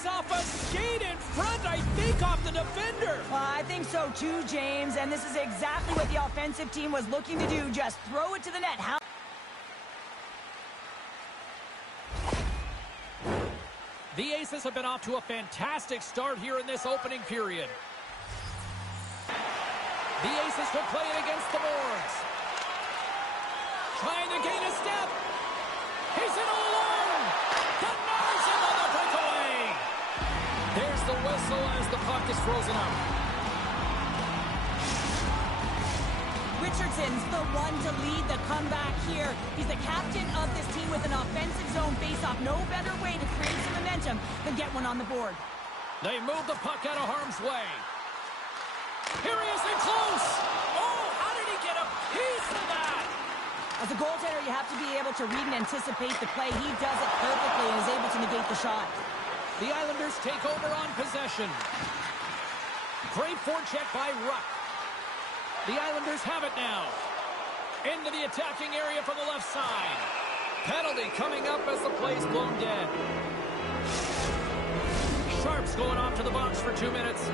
goes off a skate in front, I think, off the defender. I think so too, James, and this is exactly what the offensive team was looking to do. Just throw it to the net. The Aces have been off to a fantastic start here in this opening period. The Aces will play it against the boards. Trying to gain a step. He's in all alone. Denies another breakaway. There's the whistle as the puck is frozen up. Richardson's the one to lead the comeback here. He's the captain of this team with an offensive zone face-off. No better way to create some momentum than get one on the board. They move the puck out of harm's way. Here he is in close. Oh, how did he get a piece of that? As a goaltender, you have to be able to read and anticipate the play. He does it perfectly and is able to negate the shot. The Islanders take over on possession. Great forecheck by Ruck. The Islanders have it now. Into the attacking area from the left side. Penalty coming up as the play's blown dead. Sharp's going off to the box for 2 minutes.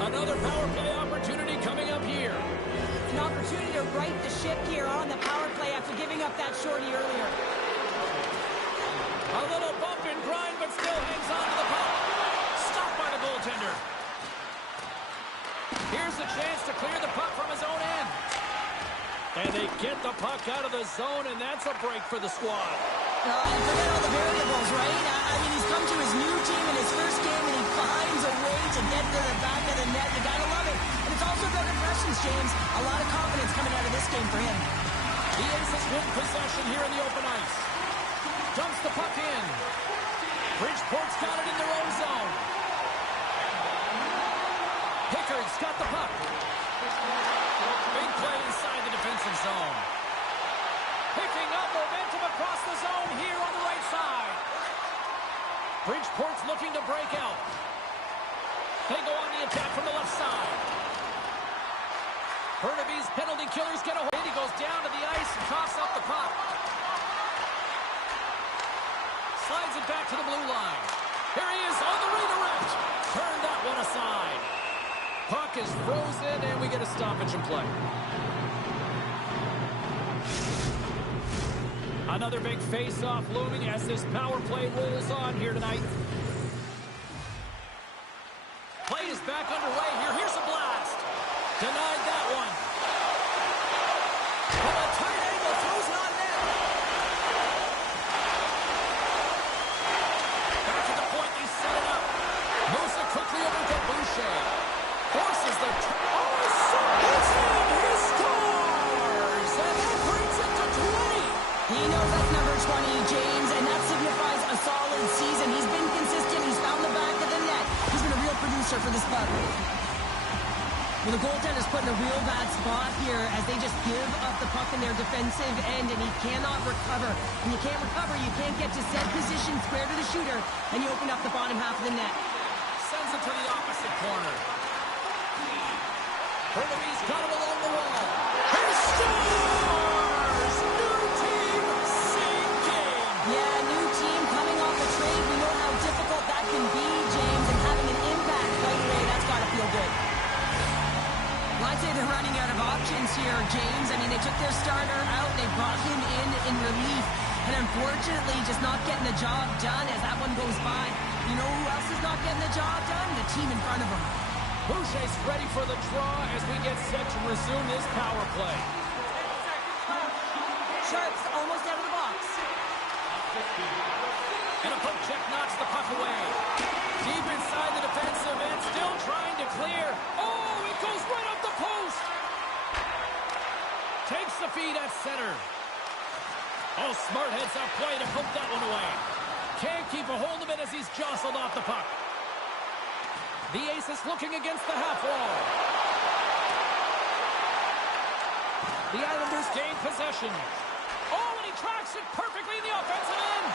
Another power play opportunity coming up here. It's an opportunity to right the ship here on the power play after giving up that shorty earlier. A little bump and grind, but still hangs on to the puck. Stopped by the goaltender. Here's a chance to clear the puck from his own end. And they get the puck out of the zone, and that's a break for the squad. And forget all the variables, right? I mean, he's come to his new team in his first game, and he finds a way to get to the back of the net. You gotta love it. And it's also about impressions, James. A lot of confidence coming out of this game for him. The Aces win possession here in the open ice. Dumps the puck in. Bridgeport's got it in their own zone. Pickard's got the puck. Big play inside the defensive zone. Picking up momentum across the zone here on the right side. Bridgeport's looking to break out. They go on the attack from the left side. Burnaby's penalty killers get a hold. He goes down to the ice and coughs up the puck. Slides it back to the blue line. Here he is on the redirect. Turned that one aside. Puck is frozen, and we get a stoppage in play. Another big face-off looming as this power play rolls on here tonight. Play is back underway here. Here's a blast. Denied that one. From a tight angle, throws it on net. Back to the point, they set it up. Moves it quickly over to Boucher. Forces the... Oh, it's in! He scores! And that brings it to 20. He knows that's number 20, James, and that signifies a solid season. He's been consistent. He's found the back of the net. He's been a real producer for this club. Well, the goaltender's put in a real bad spot here as they just give up the puck in their defensive end, and he cannot recover. When you can't recover, you can't get to set position square to the shooter, and you open up the bottom half of the net. Sends it to the opposite corner. Burnaby's got him along the wall. He scores! New team sinking! Yeah, new team coming off the trade. We know how difficult that can be, James, and having an impact right away, that's got to feel good. Well, I'd say they're running out of options here, James. I mean, they took their starter out. They brought him in relief. And unfortunately, just not getting the job done as that one goes by. You know who else is not getting the job done? The team in front of him. Boucher's ready for the draw as we get set to resume this power play. Sharp's almost out of the box. And a poke check knocks the puck away. Deep inside the defensive end, still trying to clear. Oh, it goes right up the post. Takes the feed at center. Oh, smart heads up play to poke that one away. Can't keep a hold of it as he's jostled off the puck. The Aces looking against the half wall. The Islanders gain possession. Oh, and he tracks it perfectly in the offensive end.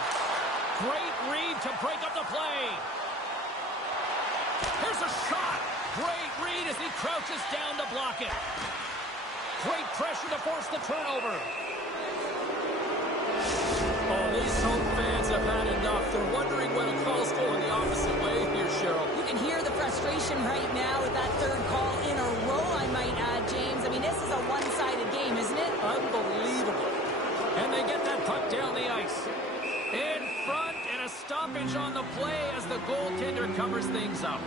Great read to break up the play. Here's a shot. Great read as he crouches down to block it. Great pressure to force the turnover. Oh, these home fans fans have had enough. They're wondering when a call's going the opposite way here, Cheryl. You can hear the frustration right now with that third call in a row, I might add, James. I mean, this is a one-sided game, isn't it? Unbelievable. And they get that puck down the ice. In front, and a stoppage on the play as the goaltender covers things up.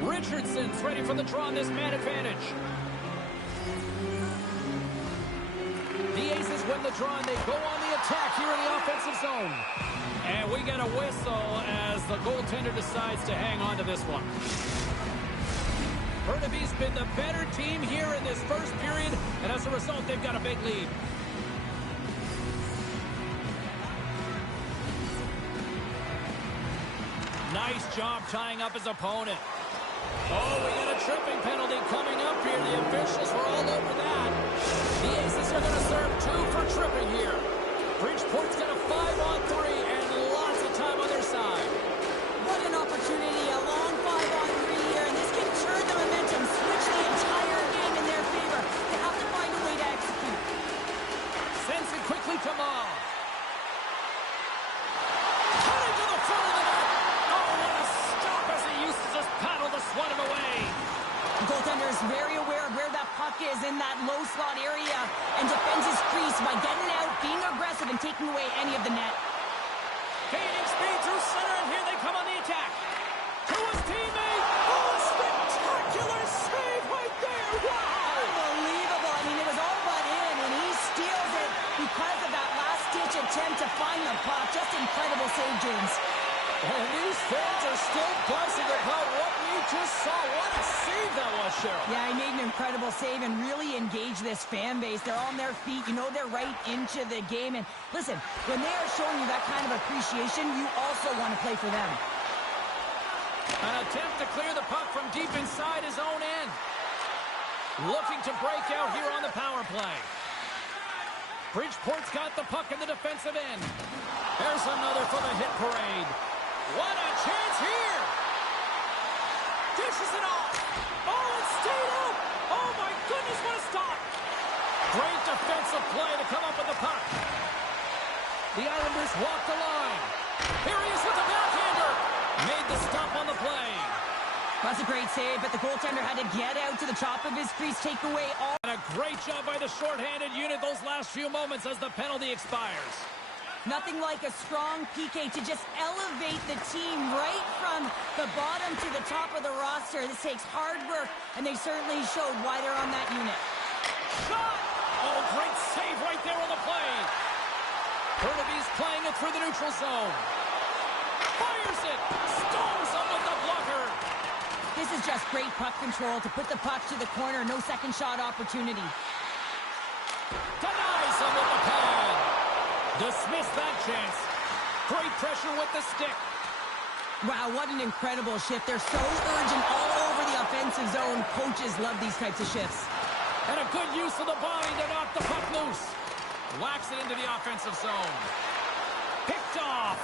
Richardson's ready for the draw on this man advantage. The Aces win the draw, and they go on the attack here in the offensive zone. And we get a whistle as the goaltender decides to hang on to this one. Burnaby's been the better team here in this first period, and as a result, they've got a big lead. Nice job tying up his opponent. Oh, we got a tripping penalty coming up here. The officials were all over that. The Aces are going to serve 2 for tripping here. Bridgeport's got a 5-on-3 and lots of time on their side. What an opportunity, a long 5-on-3 here, and this can turn the momentum, switch the entire game in their favor. They have to find a way to execute. Sends it quickly to Maul. Cutting to the front of the net. Oh, what a stop as he used to just paddle to swat it away. The goaltender is very aware of where that puck is in that low slot area and defends his crease by getting out, being aggressive, and taking away any of the net. Gaining speed through center, and here they come on the attack. To his teammate. Oh, a spectacular save right there. Wow. Unbelievable. I mean, it was all but in, and he steals it because of that last-ditch attempt to find the puck. Just incredible save, James. And these fans are still buzzing about what we just saw. What a save that was, Cheryl. Yeah, he made an incredible save and really engaged this fan base. They're on their feet. You know they're right into the game. And listen, when they are showing you that kind of appreciation, you also want to play for them. An attempt to clear the puck from deep inside his own end. Looking to break out here on the power play. Bridgeport's got the puck in the defensive end. There's another for the hit parade. What a chance here! Dishes it off. Oh, it stayed up. Oh, my goodness, what a stop. Great defensive play to come up with the puck. The Islanders walk the line. Here he is with the backhander. Made the stop on the play. That's a great save, but the goaltender had to get out to the top of his crease, take away all... And a great job by the shorthanded unit those last few moments as the penalty expires. Nothing like a strong PK to just elevate the team right from the bottom to the top of the roster. This takes hard work, and they certainly showed why they're on that unit. Shot! Oh, great save right there on the play. Burnaby's playing it through the neutral zone. Fires it! Stones him with the blocker! This is just great puck control to put the puck to the corner. No second shot opportunity. Denies him with the pad. Dismiss that chance. Great pressure with the stick. Wow, what an incredible shift. They're so urgent all over the offensive zone. Coaches love these types of shifts. And a good use of the body to knock the puck loose. Whacks it into the offensive zone. Picked off.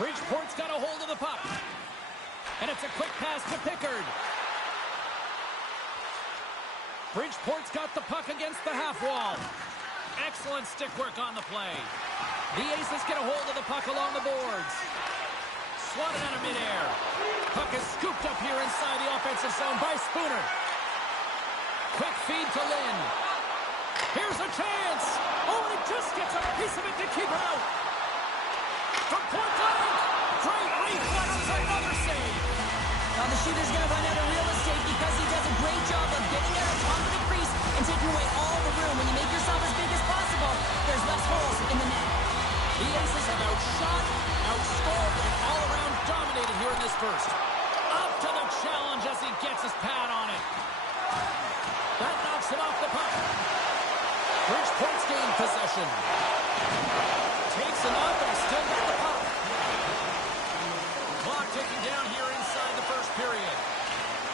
Bridgeport's got a hold of the puck. And it's a quick pass to Pickard. Bridgeport's got the puck against the half wall. Excellent stick work on the play. The Aces get a hold of the puck along the boards. Swatted out of midair. Puck is scooped up here inside the offensive zone by Spooner. Quick feed to Lynn. Here's a chance. Oh, and he just gets a piece of it to keep it out. From point blank. Great reflexes, another save. Now the shooter's going to run out of real estate because he does a great job of getting out on top of the crease and taking away all the room. When you make yourself as big as possible, there's less holes in the net. The Aces have outshot, outscored, and all around dominated here in this first. Up to the challenge as he gets his pad on it. That knocks him off the puck. Bridgeport's gained possession. Takes him up and still got the puck. Clock ticking down here inside the first period.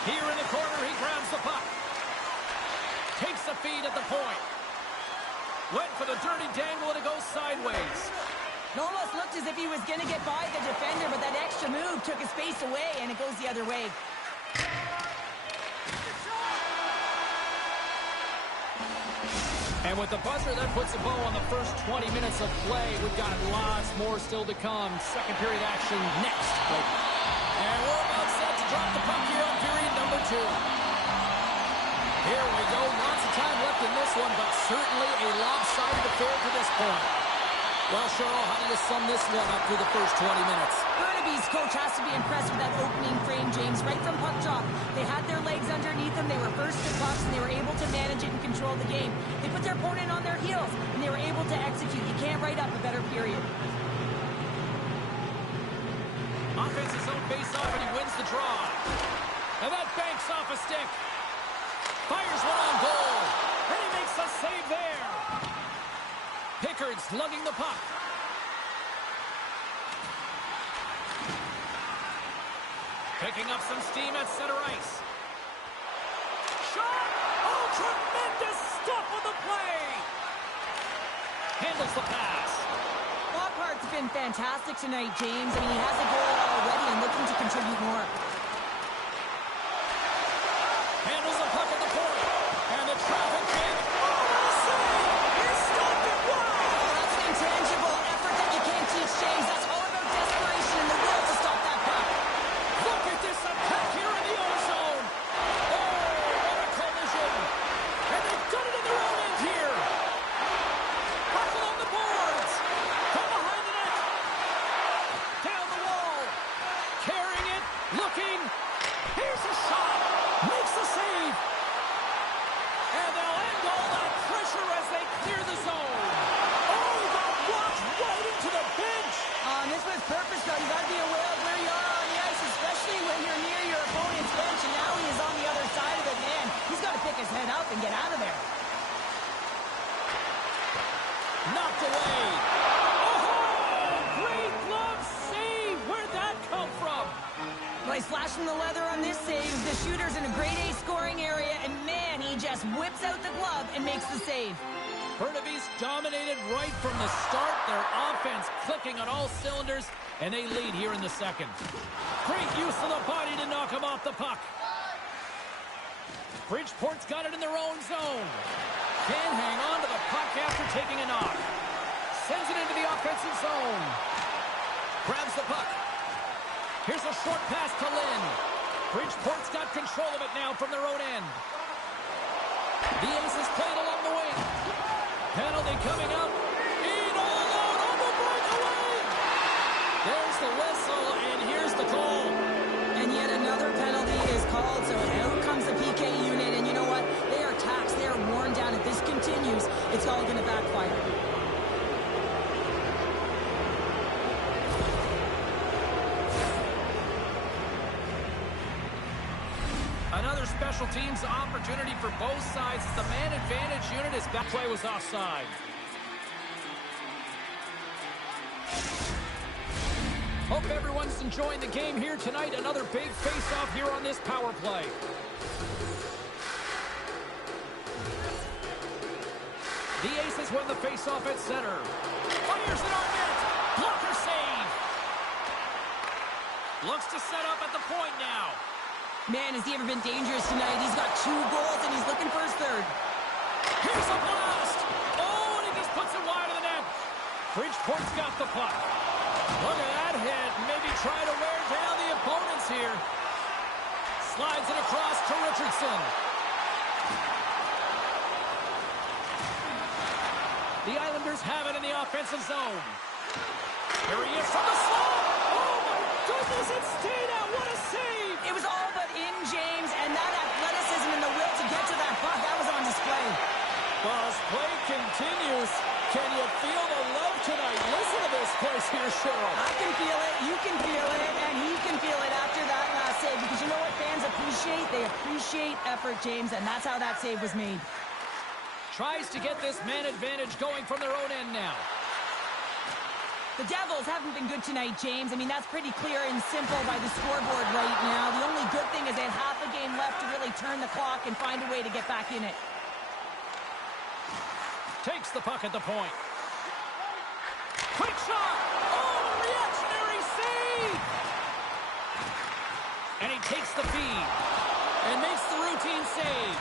Here in the corner, he grabs the puck. Takes the feed at the point. Went for the dirty dangle and it goes sideways. It almost looked as if he was going to get by the defender, but that extra move took his space away, and it goes the other way. And with the buzzer, that puts a bow on the first 20 minutes of play. We've got lots more still to come. Second period action next. And we're about set to drop the puck here on period number 2. Here we go. Lots of time left in this one, but certainly a lopsided affair to this point. Well, Cheryl, how do you sum this one up through the first 20 minutes? Burnaby's coach has to be impressed with that opening frame, James, right from puck drop. They had their legs underneath them. They were first to pucks, and they were able to manage it and control the game. They put their opponent on their heels, and they were able to execute. You can't write up a better period. Offense's own face-off, and he wins the draw. And that banks off a stick. Fires one on goal. And he makes the save there. Pickard's lugging the puck. Picking up some steam at center ice. Shot! Oh, tremendous stop on the play! Handles the pass. Lockhart's been fantastic tonight, James. I mean, he has a goal already and looking to contribute more. Handles the puck at the point. And the traffic jam. Oh, what a save! He stopped it. Wow! That's an intangible effort that you can't teach, James. That's all about desperation and the will to stop that puck. Look at this attack here in the O-zone. Oh, what a collision. And they've done it in their own end here. Puck along the boards. From behind the net. Down the wall. Carrying it. Looking. Here's a shot. Makes the save. And they'll end all that pressure as they clear the zone. Oh, he got walked right into the bench. This was purpose, though. You got to be aware of where you are on the ice, especially when you're near your opponent's bench, and now he is on the other side of it, man. He's got to pick his head up and get out of there. Knocked away. Oh, great glove save. Where'd that come from? Well, he's flashing the leather on this save. The shooter's in a grade A scoring area, and man, he just whips out the glove and makes the save. Burnaby's dominated right from the start. Their offense clicking on all cylinders, and they lead here in the second. Great use of the body to knock him off the puck. Bridgeport's got it in their own zone. Can't hang on to the puck after taking a knock. Sends it into the offensive zone. Grabs the puck. Here's a short pass to Lynn. Bridgeport's got control of it now from their own end. The Aces played along the wing. Penalty coming up. In all out on the breakaway. There's the whistle, and here's the call. And yet another penalty is called, so out comes the PK unit, and you know what? They are taxed. They are worn down. If this continues, it's all going to backfire. Another special teams opportunity for both sides. The man advantage unit is back. Play was offside. Hope everyone's enjoying the game here tonight. Another big face-off here on this power play. The Aces win the face-off at center. Fires it on net. Blocker save. Looks to set up at the point now. Man, has he ever been dangerous tonight? He's got 2 goals, and he's looking for his third. Here's a blast. Oh, and he just puts it wide of the net. Bridgeport's got the puck. Look at that hit. Maybe try to wear down the opponents here. Slides it across to Richardson. The Islanders have it in the offensive zone. Here he is from the slot. Oh, my goodness, it stayed out. What a save. It was all but in, James, and that athleticism and the will to get to that puck, that was on display. Well, as play continues, can you feel the love tonight? Listen to this place here, Cheryl. I can feel it, you can feel it, and he can feel it after that last save, because you know what fans appreciate? They appreciate effort, James, and that's how that save was made. Tries to get this man advantage going from their own end now. The Devils haven't been good tonight, James. I mean, that's pretty clear and simple by the scoreboard right now. The only good thing is they have half a game left to really turn the clock and find a way to get back in it. Takes the puck at the point. Quick shot! Oh, reactionary save! And he takes the feed and makes the routine save.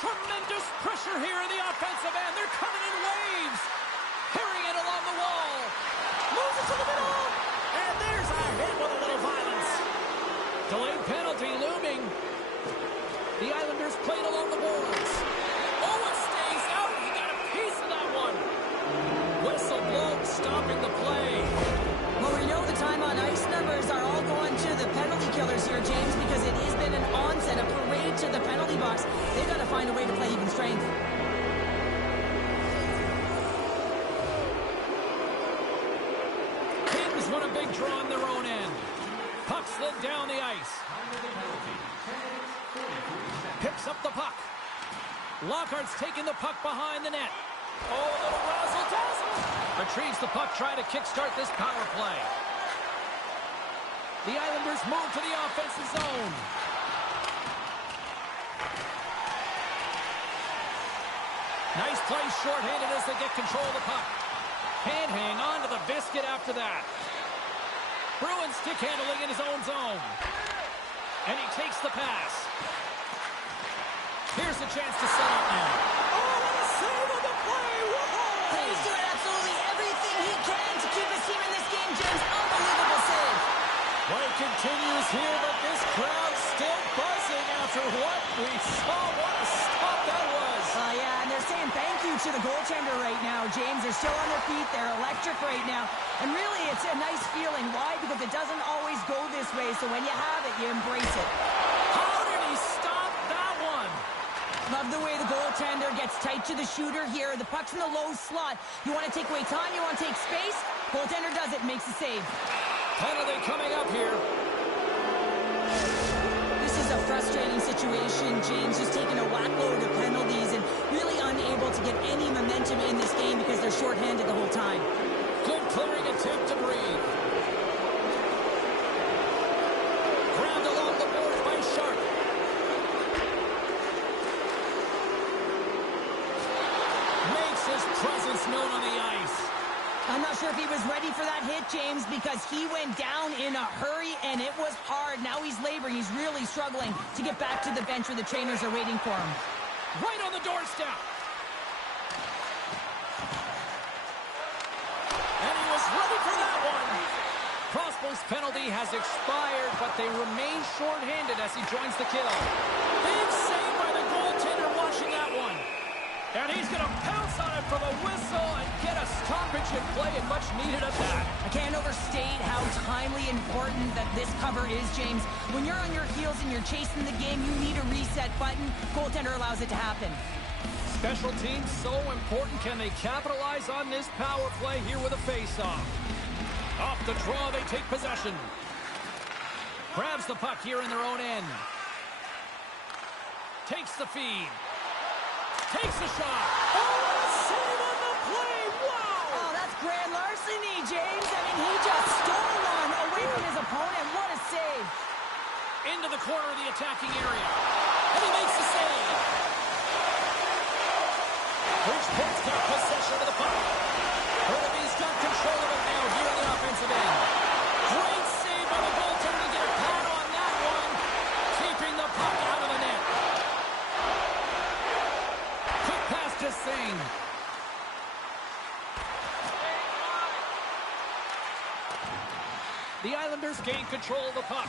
Tremendous pressure here in the offensive end. They're coming in waves. Carrying it along the wall. Moves it to the middle. And there's a hit with a little violence. Delayed penalty looming. The Islanders played along the boards. Oh, it stays out. He got a piece of that one. Whistle blown, stopping the play. Well, we know the time on ice numbers are all going to the penalty killers here, James, because it has been an onset, a parade to the penalty box. They've got to find a way to play even strength. Kings won a big draw on their own end. Puck slid down the ice. Picks up the puck. Lockhart's taking the puck behind the net. Oh, a little razzle-dazzle. Retrieves the puck, trying to kickstart this power play. The Islanders move to the offensive zone. Nice play shorthanded as they get control of the puck. Can't hang on to the biscuit after that. Bruin stick handling in his own zone. And he takes the pass. Here's a chance to set up now. Oh, what a save on the play! Whoa! He's doing absolutely everything he can to keep his team in this game, James. Unbelievable save. Play continues here, but this crowd's still buzzing after what we saw. What a stop that was. Yeah, and they're saying thank you to the goaltender right now, James. They're still on their feet. They're electric right now. And really, it's a nice feeling. Why? Because it doesn't always go this way, so when you have it, you embrace it. How did he stop that one? Love the way the goaltender gets tight to the shooter here. The puck's in the low slot. You want to take away time, you want to take space. Goaltender does it, makes the save. Penalty coming up here. This is a frustrating situation, James. Just taking a whack load of penalties and really unable to get any momentum in this game because they're shorthanded the whole time. Good clearing attempt to breathe. Grabbed along the boards by Sharp. Makes his presence known on the ice. I'm not sure if he was ready for that hit, James, because he went down in a hurry, and it was hard. Now he's laboring. He's really struggling to get back to the bench where the trainers are waiting for him. Right on the doorstep. And he was ready for that one. Crossbow's penalty has expired, but they remain shorthanded as he joins the kill. Big save by the goaltender watching that one. And he's going to pounce on it for the whistle and get a stoppage in play, and much needed at that. I can't overstate how timely important that this cover is, James. When you're on your heels and you're chasing the game, you need a reset button. Goaltender allows it to happen. Special teams so important. Can they capitalize on this power play here with a face-off? Off the draw, they take possession. Grabs the puck here in their own end. Takes the feed. Takes a shot. Oh, what a save on the play. Wow. Oh, that's grand larceny, James. I mean, he just stole one away from his opponent. What a save. Into the corner of the attacking area. And he makes the save. Bridgeport's got possession of the puck. Burnaby's got control of it now here in the offensive end. Great save by the goaltender to get a pad on that one. Keeping the puck out of the net. Quick pass to Singh. The Islanders gain control of the puck.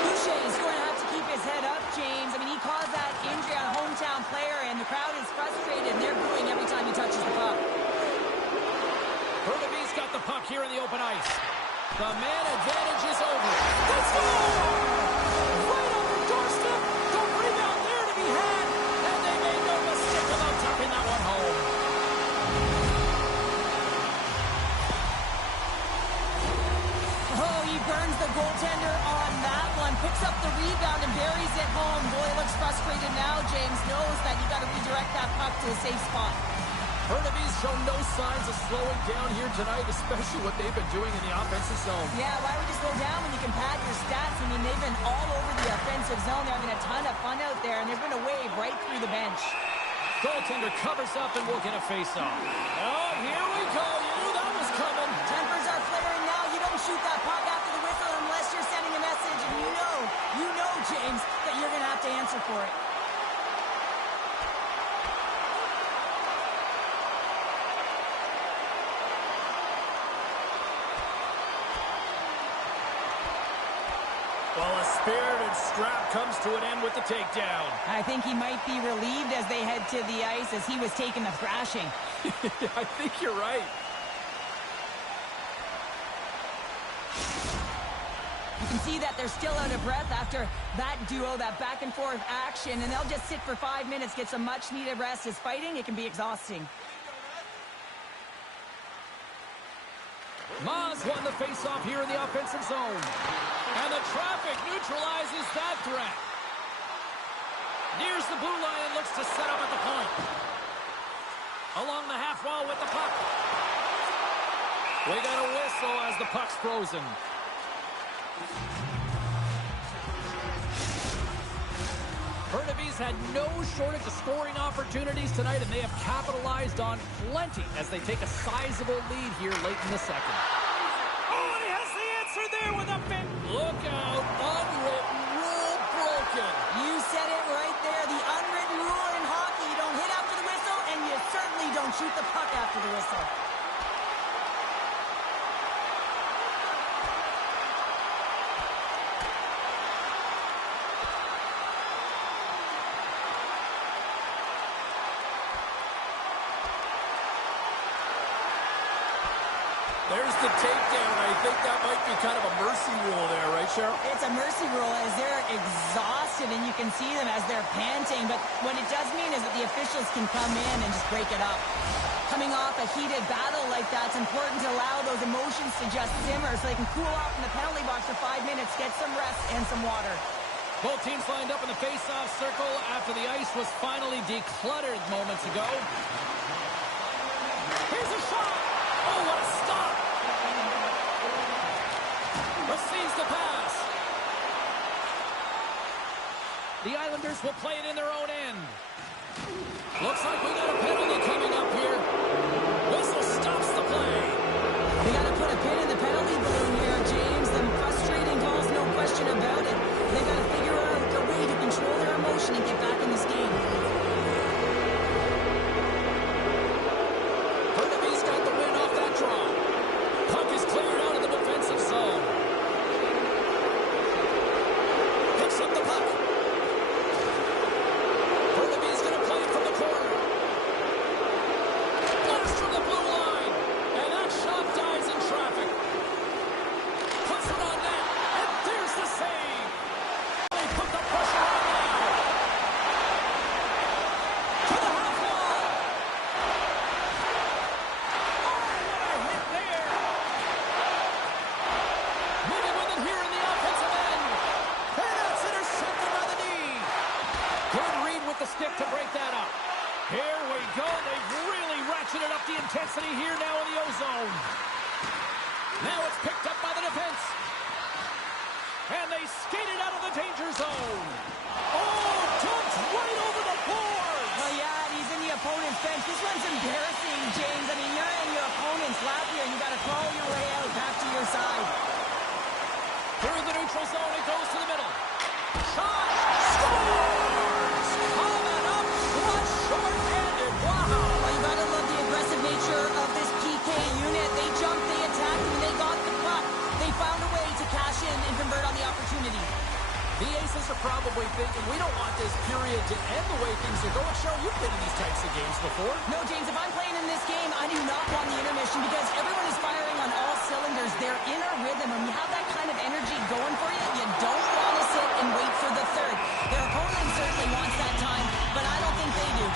Boucher's going to have to keep his head up, James. I mean, he caused that injury on a hometown player, and the crowd is frustrated, and they're booing every time he touches the puck. Burnaby's got the puck here in the open ice. The man advantage is over. Let's go! Right on the doorstep. The rebound there to be had. And they made no mistake about tucking that one home. Oh, he burns the goaltender on that one. Picks up the rebound and buries it home. Boy, looks frustrated now. James knows that you got to redirect that puck to a safe spot. Burnaby's shown no signs of slowing down here tonight, especially what they've been doing in the offensive zone. Yeah, why would you slow down when you can pad your stats? I mean, they've been all over the offensive zone. They're having a ton of fun out there, and there's been a wave right through the bench. Goaltender covers up and will get a face-off. Oh, here we go. You knew that was coming. Tempers are flaring now. You don't shoot that puck after the whistle unless you're sending a message, and you know, James, that you're going to have to Well, a spirited scrap comes to an end with the takedown. I think he might be relieved as they head to the ice as he was taking a thrashing. I think you're right. You can see that they're still out of breath after that duo, that back-and-forth action, and they'll just sit for 5 minutes, get some much-needed rest. As fighting, it can be exhausting. Maz won the face-off here in the offensive zone. And the traffic neutralizes that threat. Nears the blue line and looks to set up at the point. Along the half wall with the puck. We got a whistle as the puck's frozen. Burnaby's had no shortage of scoring opportunities tonight, and they have capitalized on plenty as they take a sizable lead here late in the second. Oh, and he has the answer there with a fit. Look out, unwritten rule broken. You said it right there, the unwritten rule in hockey. You don't hit after the whistle, and you certainly don't shoot the puck after the whistle. There's the takedown. I think that might be kind of a mercy rule there, right, Cheryl? It's a mercy rule as they're exhausted, and you can see them as they're panting. But what it does mean is that the officials can come in and just break it up. Coming off a heated battle like that, it's important to allow those emotions to just simmer so they can cool off in the penalty box for 5 minutes, get some rest and some water. Both teams lined up in the face-off circle after the ice was finally decluttered moments ago. Here's a shot! Oh, what a stop! Receives the pass. The Islanders will play it in their own end. Looks like we got a penalty coming up here. Whistle stops the play. They got to put a pin in the penalty balloon here, James. The frustrating calls, no question about it. They got to figure out a way to control their emotion and get back in this game. Burnaby's got the win off that draw. Puck is cleared out of the defensive zone. Picks up the puck. Burnaby's going to play it from the corner. Blast from the blue line. And that shot dies in traffic. Puts it on net. And there's the save. They put the pressure on now. To the half wall. Oh, what a hit there. Moving with it here in the offensive end. And that's intercepted by the knee. Good read with the stick to break that up. Here we go. They've really ratcheted up the intensity here now in the O-zone. Now it's picked up by the defense. And they skated out of the danger zone. Oh, dumped right over the boards. Well, yeah, and he's in the opponent's bench. This one's embarrassing, James. I mean, you're in your opponent's lap here, and you got to crawl your way out back to your side. Through the neutral zone, it goes to the middle. Shot! Scores! Coming up, flush, short-handed. Wow! Well, you got to love the aggressive nature of this PK unit. They jumped, they attacked, and they got the puck. They found a way to cash in and convert on the opportunity. The Aces are probably thinking, we don't want this period to end the way things are going. Cheryl, you've been in these types of games before. No, James, if I'm playing in this game, I do not want the intermission because everyone is firing on all cylinders. They're in a rhythm. When you have that kind of energy going for you, you don't want to sit and wait for the third. Their opponent certainly wants that time, but I don't think they do.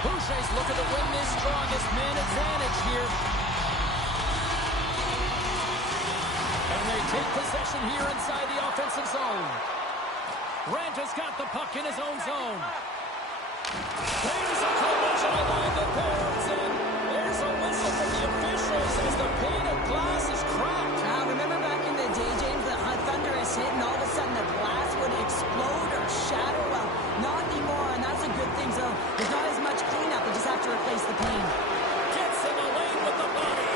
Boucher's looking to win this draw, this man advantage here. And they take possession here inside the offensive zone. Ranta's got the puck in his own zone. There's a collision along the boards, and there's a whistle from the officials as the pane of glass is cracked. Remember back in the day, James, the thunderous hit, and all of a sudden the glass would explode or shatter? Well, not anymore, and that's a good thing. So there's not as much cleanup. They just have to replace the pane. Gets in the lane with the body,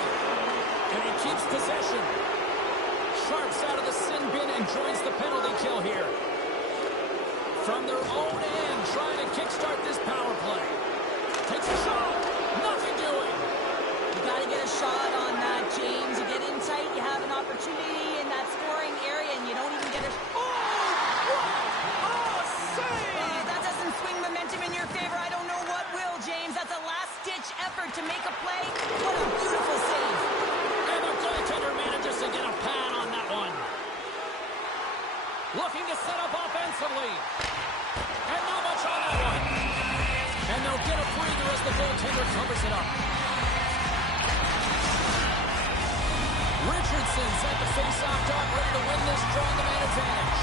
and he keeps possession. Sharps out of the sin bin and joins the penalty kill here. From their own end, trying to kickstart this power play. Takes a shot. Nothing doing. You got to get a shot on that James. You get in tight, you have an opportunity in that scoring area, and you don't even get a... Save! That doesn't swing momentum in your favor. I don't know what will, James. That's a last-ditch effort to make a play. What a beautiful save. And the goaltender manages to get a pad on that one. Looking to set up offensively. And not much on that one. And they'll get a breather as the goaltender covers it up. Richardson's at the face-off dot, ready to win this draw the man advantage.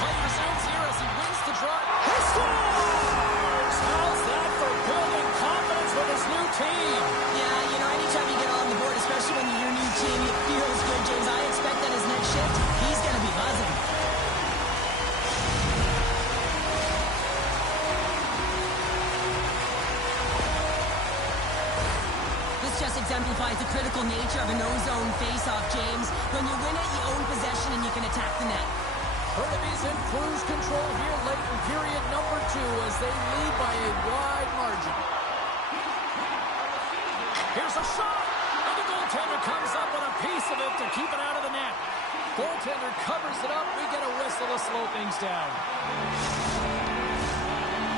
Play resumes here as he wins the draw. He scores! How's that for building confidence with his new team? Yeah, you know, anytime you get on the board, especially when you're your new team, it feels good, James. I expect that his next shift, he's going to be buzzing. This just exemplifies the critical nature of a no-zone face-off, James. When you win it, you own possession and you can attack the net. Burnaby's in cruise control here late in period number 2 as they lead by a wide margin. Here's a shot, and the goaltender comes up with a piece of it to keep it out of the net. Goaltender covers it up. We get a whistle to slow things down.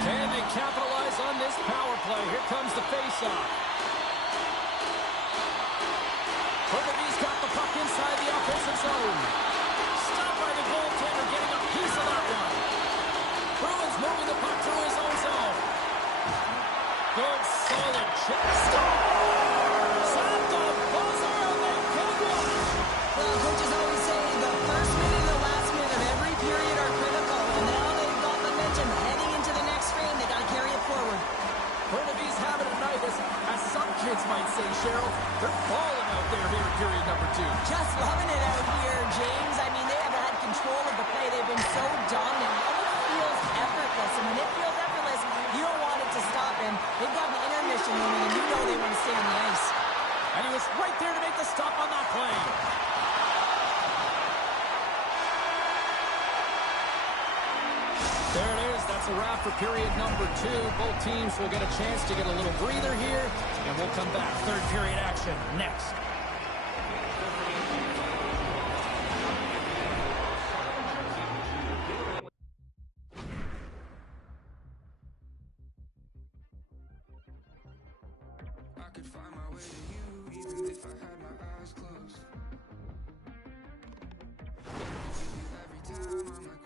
Can they capitalize on this power play? Here comes the face-off. Burnaby's got the puck inside the offensive zone. Stopped by the goaltender, getting a piece of that one. Bruins moving the puck through his own zone. Good, solid check. Scores! At the buzzer, and they get one. Well, coaches always say the first minute and the last minute of every period are critical, and now they've got momentum heading into the next frame. They got to carry it forward. Burnaby's having a night, as some kids might say, Cheryl. They're balling out there here in period number 2. Just loving it out here, James. I mean, they have had control of the play. They've been so dominant. It almost feels effortless. And when it feels effortless, you don't want it to stop. And they've got an intermission moment, and you know they want to stay on the ice. And he was right there to make the stop on that play. There it is. That's a wrap for period number 2. Both teams will get a chance to get a little breather here, and we'll come back. Third period action next. I could find my way to you even if I had my eyes closed. Every time I'm